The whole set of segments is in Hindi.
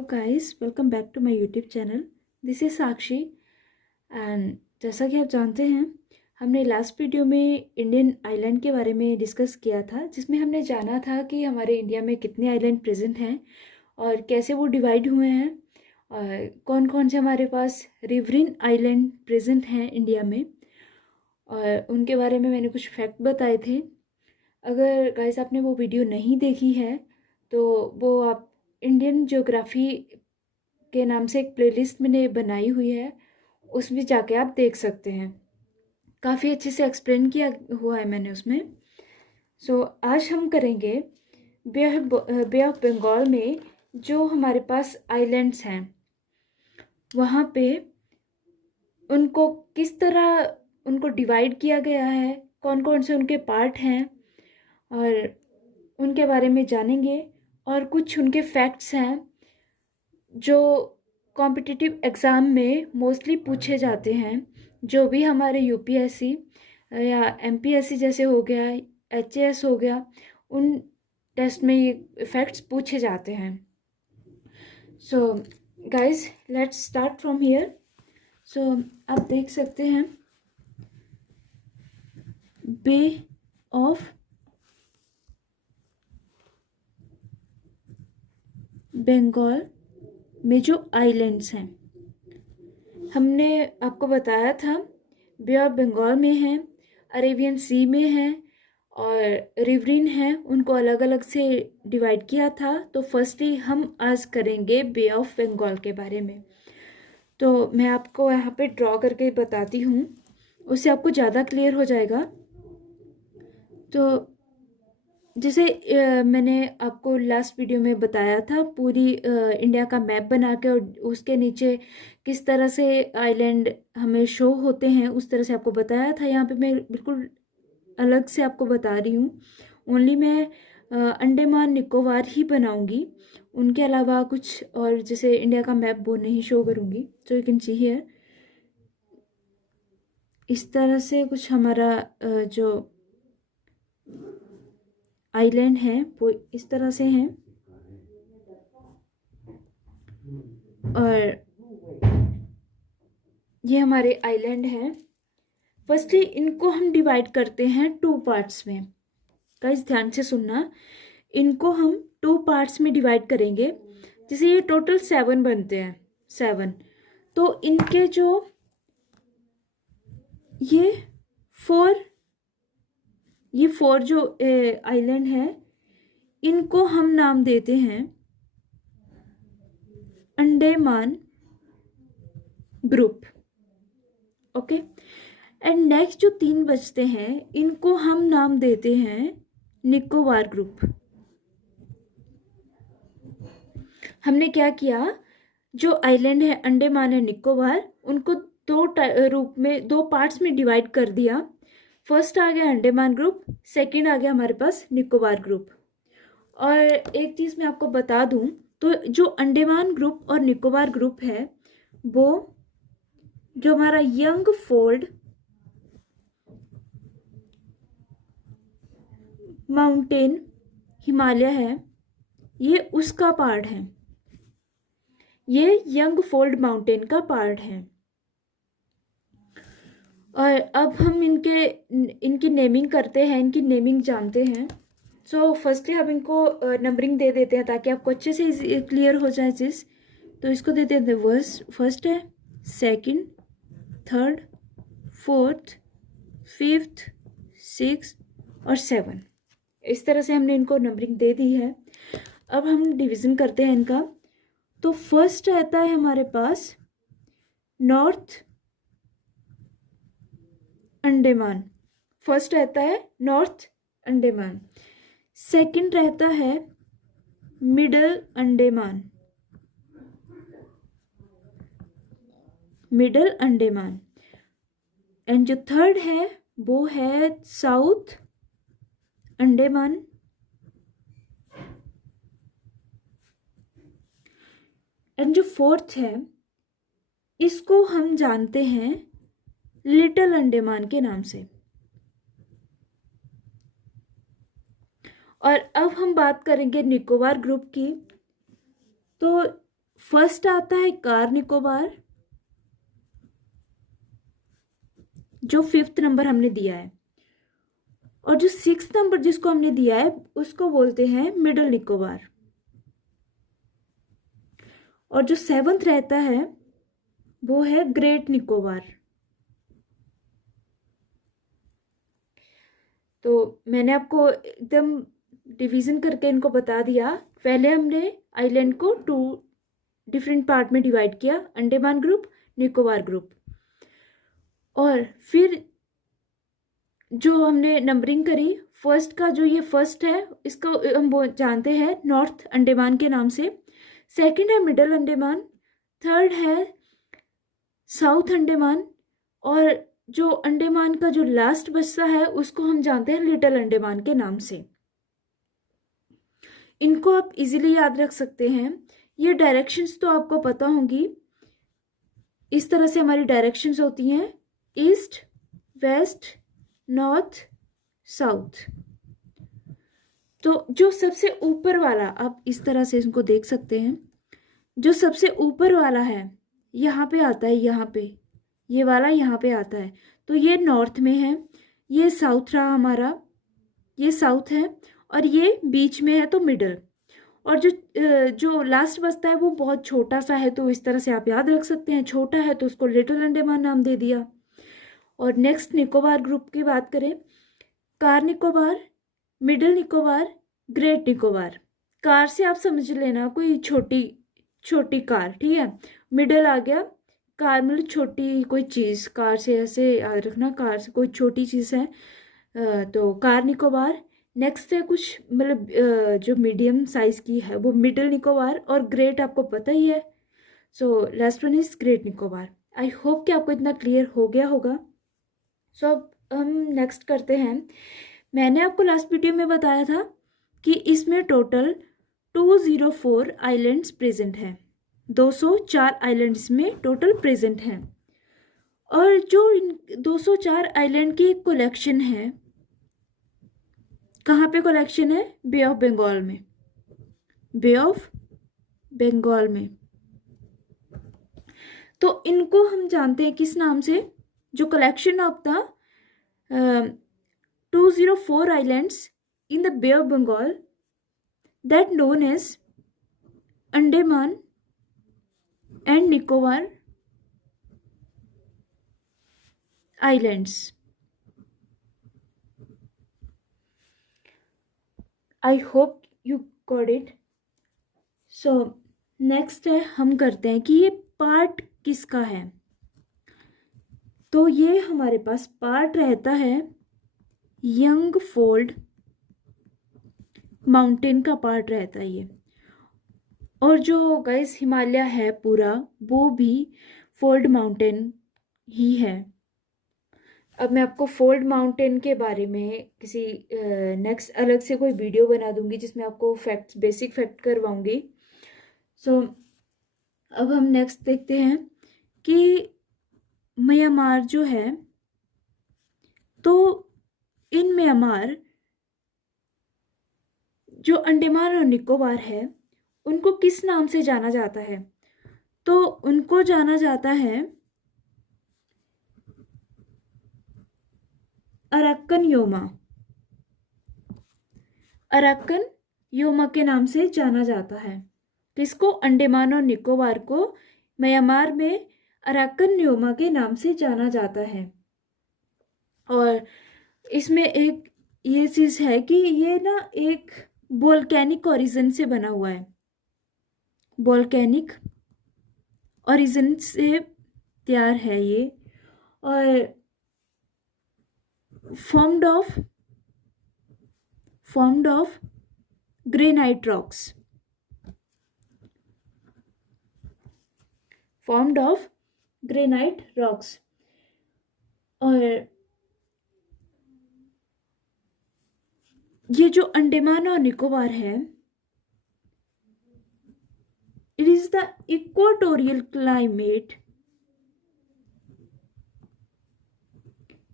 Hello guys, welcome back to my YouTube channel. This is Sakshi. And जैसा कि आप जानते हैं, हमने लास्ट वीडियो में इंडियन आइलैंड के बारे में डिस्कस किया था, जिसमें हमने जाना था कि हमारे इंडिया में कितने आइलैंड प्रेजेंट हैं और कैसे वो डिवाइड हुए हैं और कौन कौन से हमारे पास रिवरिन आइलैंड प्रेजेंट हैं इंडिया में, और उनके बारे में मैंने कुछ फैक्ट बताए थे। अगर गाइस आपने वो वीडियो नहीं देखी है तो वो आप इंडियन ज्योग्राफी के नाम से एक प्लेलिस्ट मैंने बनाई हुई है, उसमें जाके आप देख सकते हैं। काफ़ी अच्छे से एक्सप्लेन किया हुआ है मैंने उसमें। आज हम करेंगे बे ऑफ बंगाल में जो हमारे पास आइलैंड्स हैं, वहाँ पे उनको किस तरह उनको डिवाइड किया गया है, कौन कौन से उनके पार्ट हैं, और उनके बारे में जानेंगे। और कुछ उनके फैक्ट्स हैं जो कॉम्पिटिटिव एग्ज़ाम में मोस्टली पूछे जाते हैं, जो भी हमारे यूपीएससी या एमपीएससी जैसे हो गया, एचएएस हो गया, उन टेस्ट में ये फैक्ट्स पूछे जाते हैं। So guys, let's start from here. आप देख सकते हैं बे ऑफ बंगाल में जो आइलैंड्स हैं, हमने आपको बताया था बे ऑफ बंगाल में है, अरेबियन सी में है और रिवरिन है, उनको अलग अलग से डिवाइड किया था। तो फर्स्टली हम आज करेंगे बे ऑफ बंगाल के बारे में। तो मैं आपको यहाँ पे ड्रॉ करके बताती हूँ, उससे आपको ज़्यादा क्लियर हो जाएगा। तो जैसे मैंने आपको लास्ट वीडियो में बताया था, पूरी इंडिया का मैप बना के और उसके नीचे किस तरह से आइलैंड हमें शो होते हैं, उस तरह से आपको बताया था। यहाँ पे मैं बिल्कुल अलग से आपको बता रही हूँ। ओनली मैं अंडमान निकोबार ही बनाऊंगी, उनके अलावा कुछ और जैसे इंडिया का मैप वो नहीं शो करूँगी। तो यू कैन सी हियर, इस तरह से कुछ हमारा जो आइलैंड है वो इस तरह से हैं। और ये हमारे आइलैंड हैं। फर्स्टली इनको हम डिवाइड करते हैं टू पार्ट्स में। गाइस ध्यान से सुनना, इनको हम टू पार्ट्स में डिवाइड करेंगे। जैसे ये टोटल 7 बनते हैं, 7। तो इनके जो ये 4 जो आइलैंड है, इनको हम नाम देते हैं Andaman group. Okay. And next जो 3 बचते हैं, इनको हम नाम देते हैं निकोबार ग्रुप। हमने क्या किया, जो आइलैंड है अंडमान एंड निकोबार, उनको दो पार्ट्स में डिवाइड कर दिया। फर्स्ट आ गया अंडमान ग्रुप, सेकंड आ गया हमारे पास निकोबार ग्रुप। और एक चीज़ मैं आपको बता दूं, तो जो अंडमान ग्रुप और निकोबार ग्रुप है, वो जो हमारा यंग फोल्ड माउंटेन हिमालय है, ये उसका पार्ट है। ये यंग फोल्ड माउंटेन का पार्ट है। और अब हम इनकी नेमिंग करते हैं, इनकी नेमिंग जानते हैं। फर्स्टली हम इनको नंबरिंग दे देते हैं ताकि आपको अच्छे से क्लियर हो जाए चीज़। तो इसको देते हैं फर्स्ट है, second, third, fourth, fifth, six और 7। इस तरह से हमने इनको नंबरिंग दे दी है। अब हम डिवीज़न करते हैं इनका। तो फर्स्ट रहता है हमारे पास नॉर्थ अंडमान। फर्स्ट रहता है नॉर्थ अंडमान। सेकंड रहता है middle Andaman, middle Andaman. And जो थर्ड है वो है साउथ अंडमान। एंड जो फोर्थ है, इसको हम जानते हैं लिटिल अंडमान के नाम से। और अब हम बात करेंगे निकोबार ग्रुप की। तो फर्स्ट आता है कार निकोबार, जो 5th नंबर हमने दिया है, और जो 6th नंबर जिसको हमने दिया है उसको बोलते हैं मिडल निकोबार, और जो 7th रहता है वो है ग्रेट निकोबार। तो मैंने आपको एकदम डिवीजन करके इनको बता दिया। पहले हमने आइलैंड को 2 डिफरेंट पार्ट में डिवाइड किया, अंडमान ग्रुप, निकोबार ग्रुप, और फिर जो हमने नंबरिंग करी, फर्स्ट का जो ये फर्स्ट है इसका हम जानते हैं नॉर्थ अंडमान के नाम से, सेकंड है मिडल अंडमान, थर्ड है साउथ अंडमान, और जो अंडमान का जो लास्ट बचता है उसको हम जानते हैं लिटिल अंडमान के नाम से। इनको आप इजीली याद रख सकते हैं। ये डायरेक्शंस तो आपको पता होंगी, इस तरह से हमारी डायरेक्शंस होती हैं, ईस्ट, वेस्ट, नॉर्थ, साउथ। तो जो सबसे ऊपर वाला, आप इस तरह से इसको देख सकते हैं, जो सबसे ऊपर वाला है यहाँ पे आता है, यहाँ पे ये वाला यहाँ पे आता है, तो ये नॉर्थ में है, ये साउथ रहा हमारा, ये साउथ है, और ये बीच में है तो मिडल, और जो लास्ट बचता है वो बहुत छोटा सा है, तो इस तरह से आप याद रख सकते हैं, छोटा है तो उसको लिटिल अंडमान नाम दे दिया। और नेक्स्ट निकोबार ग्रुप की बात करें, car Nicobar, middle Nicobar, great Nicobar. Car से आप समझ लेना कोई छोटी छोटी कार, ठीक है। मिडल आ गया, कार मतलब छोटी कोई चीज़, कार से ऐसे याद रखना, कार से कोई छोटी चीज़ है, तो कार निकोबार। नेक्स्ट है कुछ मतलब जो मीडियम साइज़ की है वो मिडिल निकोबार, और ग्रेट आपको पता ही है, so last one is great Nicobar. I hope कि आपको इतना क्लियर हो गया होगा। सो अब हम नेक्स्ट करते हैं। मैंने आपको लास्ट वीडियो में बताया था कि इसमें टोटल 204 आइलैंड्स प्रेजेंट हैं, 204 आइलैंड्स में टोटल प्रेजेंट हैं, और जो इन 204 आइलैंड की एक कलेक्शन है, कहाँ पे कलेक्शन है? बे ऑफ बंगाल में, बे ऑफ बंगाल में। तो इनको हम जानते हैं किस नाम से? जो collection of the 204 islands in the bay of Bengal, that known as Andaman and Nicobar islands. I hope you got it. So next है, हम करते हैं कि ये पार्ट किसका है। तो ये हमारे पास पार्ट रहता है यंग फोल्ड माउंटेन का पार्ट रहता है ये, और जो गाइस हिमालय है पूरा वो भी फोल्ड माउंटेन ही है। अब मैं आपको फोल्ड माउंटेन के बारे में किसी नेक्स्ट अलग से कोई वीडियो बना दूंगी जिसमें आपको फैक्ट्स, बेसिक फैक्ट करवाऊंगी। सो अब हम नेक्स्ट देखते हैं कि म्यांमार जो है, तो इन म्यांमार जो अंडमान और निकोबार है उनको किस नाम से जाना जाता है? तो उनको जाना जाता है अराक्कन योमा, अराक्कन योमा के नाम से जाना जाता है। किसको? अंडमान और निकोबार को म्यांमार में अराक्कन योमा के नाम से जाना जाता है। और इसमें एक ये चीज़ है कि ये ना एक वोल्केनिक ओरिजिन से बना हुआ है, वोल्केनिक ओरिजिन से तैयार है ये, और formed of granite rocks, formed of granite rocks। और ये जो अंडमान और निकोबार है, it is the equatorial climate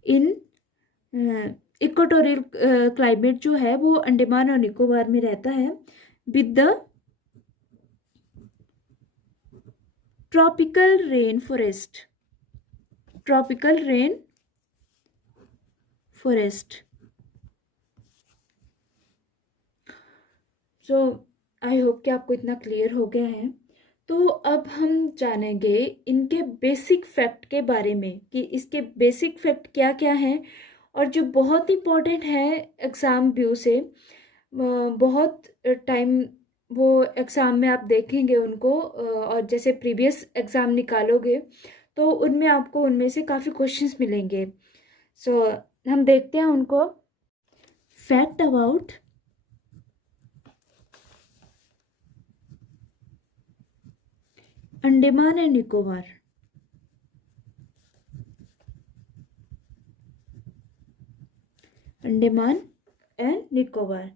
in equatorial climate जो है वो अंडमान और निकोबार में रहता है, with the tropical rain forest, tropical rain forest. So I hope कि आपको इतना क्लियर हो गया है। तो अब हम जानेंगे इनके बेसिक फैक्ट के बारे में कि इसके बेसिक फैक्ट क्या क्या हैं, और जो बहुत इंपॉर्टेंट है एग्ज़ाम व्यू से, बहुत टाइम वो एग्ज़ाम में आप देखेंगे उनको, और जैसे प्रीवियस एग्ज़ाम निकालोगे तो उनमें आपको उनमें से काफ़ी क्वेश्चंस मिलेंगे। सो हम देखते हैं उनको। Fact about Andaman and Nicobar. Andaman and Nicobar,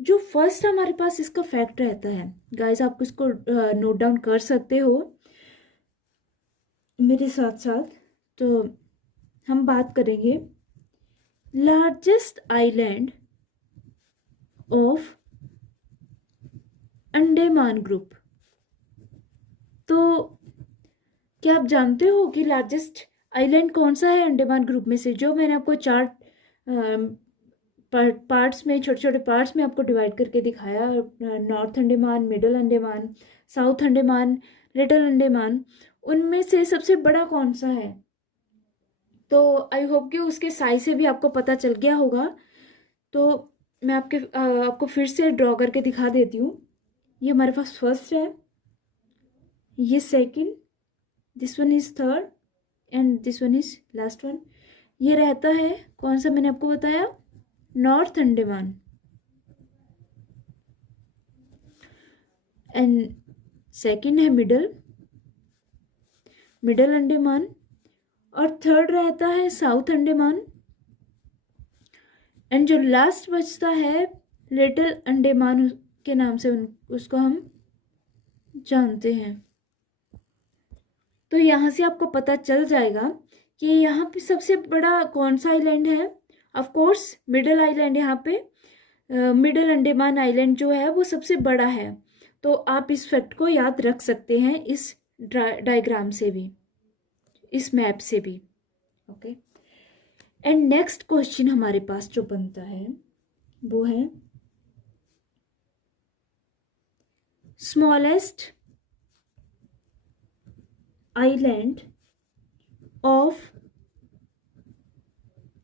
जो फर्स्ट हमारे पास इसका फैक्ट रहता है गाइस, आप इसको नोट डाउन कर सकते हो मेरे साथ साथ। तो हम बात करेंगे largest island of Andaman group. तो क्या आप जानते हो कि लार्जेस्ट आइलैंड कौन सा है अंडमान ग्रुप में से? जो मैंने आपको चार्ट पार्ट्स में, छोटे छोटे पार्ट्स में आपको डिवाइड करके दिखाया, north Andaman, middle Andaman, south Andaman, little Andaman, उनमें से सबसे बड़ा कौन सा है? तो आई होप कि उसके साइज से भी आपको पता चल गया होगा। तो मैं आपको फिर से ड्रॉ करके दिखा देती हूँ। ये हमारे पास फर्स्ट है, ये second, this one is third, and this one is last one. ये रहता है कौन सा, मैंने आपको बताया, नॉर्थ अंडमान। एंड सेकंड है मिडल, मिडल अंडमान, और थर्ड रहता है साउथ अंडमान, एंड जो लास्ट बचता है लिटिल अंडमान के नाम से उसको हम जानते हैं। तो यहाँ से आपको पता चल जाएगा कि यहाँ पे सबसे बड़ा कौन सा आइलैंड है। ऑफ कोर्स मिडल आइलैंड, यहाँ पे मिडल अंडमान आइलैंड जो है वो सबसे बड़ा है। तो आप इस फैक्ट को याद रख सकते हैं इस डायग्राम से भी, इस मैप से भी। ओके, एंड नेक्स्ट क्वेश्चन हमारे पास जो बनता है वो है smallest island of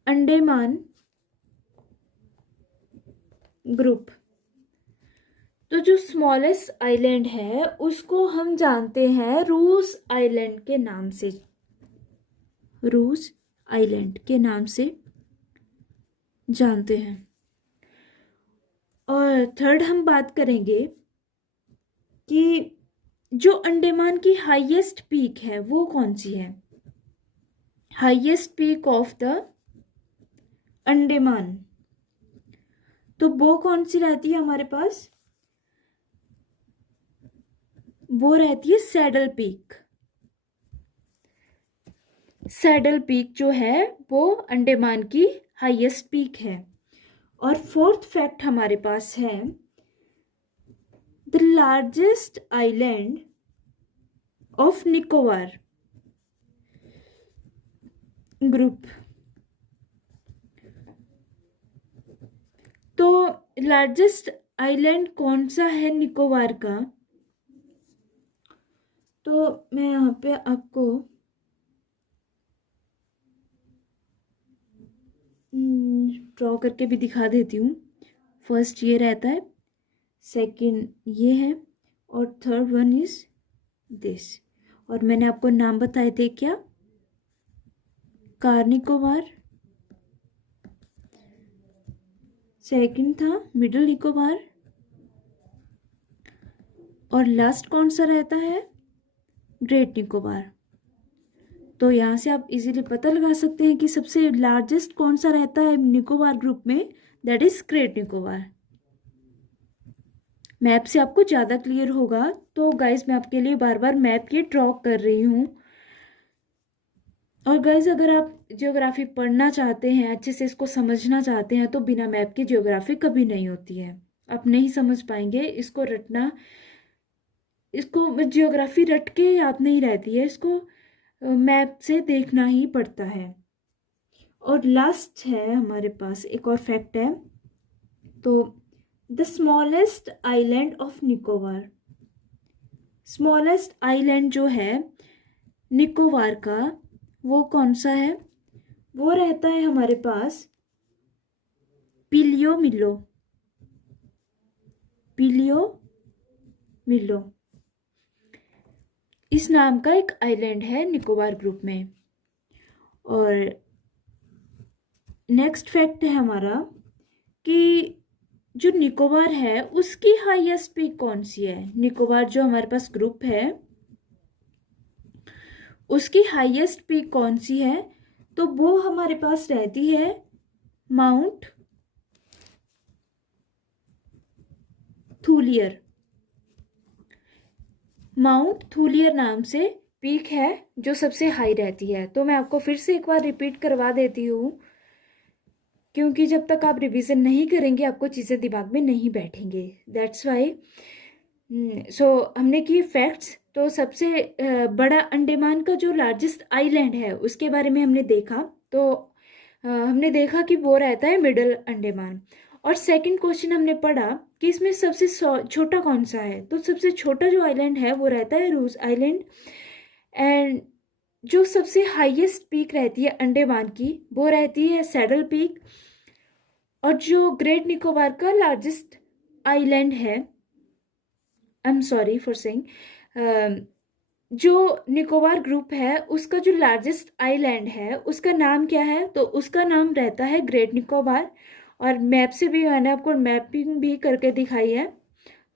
Andaman group. तो जो स्मॉलेस्ट आइलैंड है उसको हम जानते हैं रूस आइलैंड के नाम से, रूस आइलैंड के नाम से जानते हैं। और थर्ड हम बात करेंगे कि जो अंडमान की हाईएस्ट पीक है वो कौन सी है। Highest peak of the Andaman, तो वो कौन सी रहती है हमारे पास? वो रहती है सैडल पीक। सैडल पीक जो है वो अंडमान की हाईएस्ट पीक है। और फोर्थ फैक्ट हमारे पास है the largest island of Nicobar group. तो लार्जेस्ट आइलैंड कौन सा है निकोबार का? तो मैं यहाँ पे आपको ड्रॉ करके भी दिखा देती हूँ। फर्स्ट ये रहता है, सेकंड ये है, और थर्ड वन इज दिस। और मैंने आपको नाम बताए थे क्या? कार निकोबार, सेकंड था मिडिल निकोबार, और लास्ट कौन सा रहता है? ग्रेट निकोबार। तो यहाँ से आप इजीली पता लगा सकते हैं कि सबसे लार्जेस्ट कौन सा रहता है निकोबार ग्रुप में, that is great Nicobar. Map से आपको ज़्यादा क्लियर होगा। तो गाइज मैं आपके लिए बार बार मैप ये ड्रॉ कर रही हूँ। और गाइज अगर आप जियोग्राफी पढ़ना चाहते हैं, अच्छे से इसको समझना चाहते हैं, तो बिना मैप की जियोग्राफी कभी नहीं होती है। आप नहीं समझ पाएंगे, इसको रटना इसको जियोग्राफी रट के याद नहीं रहती है, इसको मैप से देखना ही पड़ता है। और लास्ट है हमारे पास एक और फैक्ट है, तो the smallest island of Nicobar, smallest island जो है निकोबार का वो कौन सा है? वो रहता है हमारे पास पिलियो मिलो, पिलियो मिलो इस नाम का एक आइलैंड है निकोबार ग्रुप में। और नेक्स्ट फैक्ट है हमारा कि जो निकोबार है उसकी हाईएस्ट पीक कौन सी है? निकोबार जो हमारे पास ग्रुप है उसकी हाईएस्ट पीक कौन सी है? तो वो हमारे पास रहती है माउंट थूलियर, माउंट थूलियर नाम से पीक है जो सबसे हाई रहती है। तो मैं आपको फिर से एक बार रिपीट करवा देती हूँ, क्योंकि जब तक आप रिवीजन नहीं करेंगे आपको चीज़ें दिमाग में नहीं बैठेंगे, दैट्स वाई। सो हमने किए फैक्ट्स। तो सबसे बड़ा अंडमान का जो लार्जेस्ट आइलैंड है उसके बारे में हमने देखा। तो हमने देखा कि वो रहता है मिडल अंडमान। और सेकंड क्वेश्चन हमने पढ़ा कि इसमें सबसे छोटा कौन सा है? तो सबसे छोटा जो आइलैंड है वो रहता है रूज आइलैंड। एंड जो सबसे हाईएस्ट पीक रहती है अंडमान की वो रहती है सैडल पीक। और जो ग्रेट निकोबार का लार्जेस्ट आइलैंड है, I am sorry for saying, जो निकोबार ग्रुप है उसका जो लार्जेस्ट आइलैंड है उसका नाम क्या है? तो उसका नाम रहता है ग्रेट निकोबार। और मैप से भी मैंने आपको मैपिंग भी करके दिखाई है,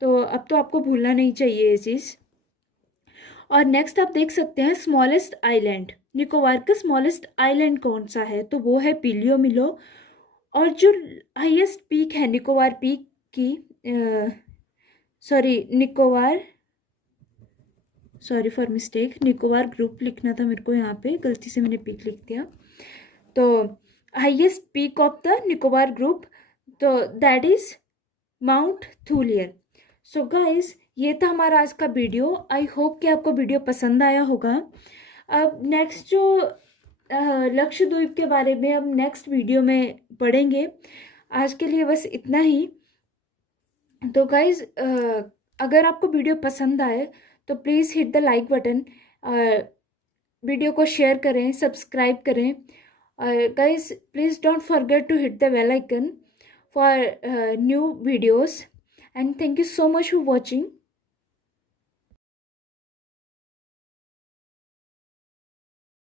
तो अब तो आपको भूलना नहीं चाहिए ये चीज़। और नेक्स्ट आप देख सकते हैं स्मॉलेस्ट आइलैंड, निकोबार का स्मॉलेस्ट आइलैंड कौन सा है? तो वो है पिलियो मिलो। और जो हाईएस्ट पीक है निकोबार पीक की, Nicobar, sorry for mistake, Nicobar group लिखना था मेरे को, यहाँ पे गलती से मैंने पीक लिख दिया। तो highest peak of the Nicobar group, तो that is mount Thuillier. So guys, ये था हमारा आज का वीडियो। आई होप कि आपको वीडियो पसंद आया होगा। अब नेक्स्ट जो लक्षद्वीप के बारे में अब नेक्स्ट वीडियो में पढ़ेंगे। आज के लिए बस इतना ही। तो गाइज, अगर आपको वीडियो पसंद आए तो please hit the like button, video को शेयर करें, सब्सक्राइब करें। और guys please don't forget to hit the bell icon for new videos. And thank you so much for watching.